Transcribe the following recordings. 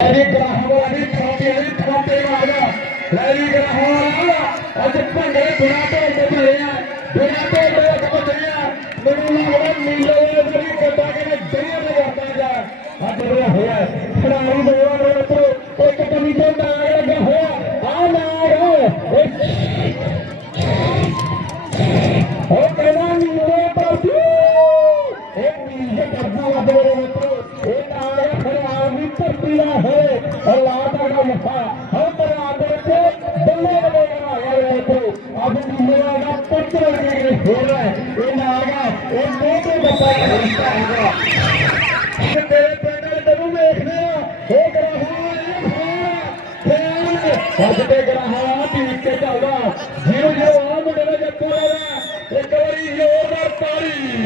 گراہ گراہی بلاپے براپے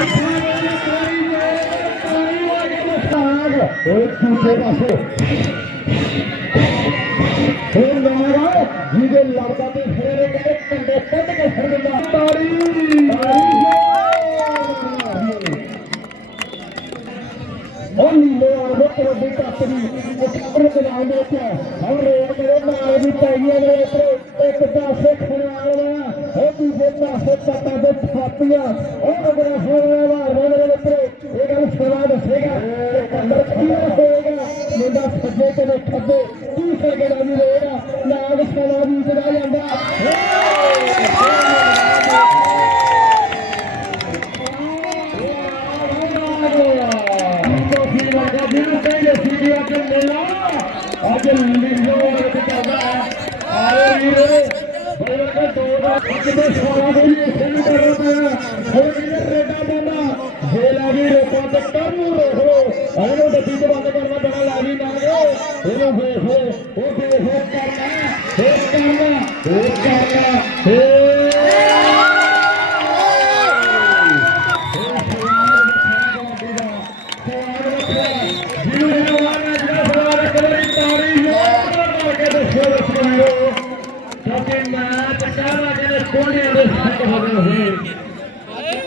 تاڙي جي تاڙي واڳ ۾ ستاد هڪ ٻئي ہونی مولا مکر بیتا تری اس عمرت نامی کیا ہم نے اگر اما آجی تاہیے گا تو ایک دا سکھ ہونا آگا ہونی زیتا سکھ پتا دیت پاپیا اور اگر اگر جن कोने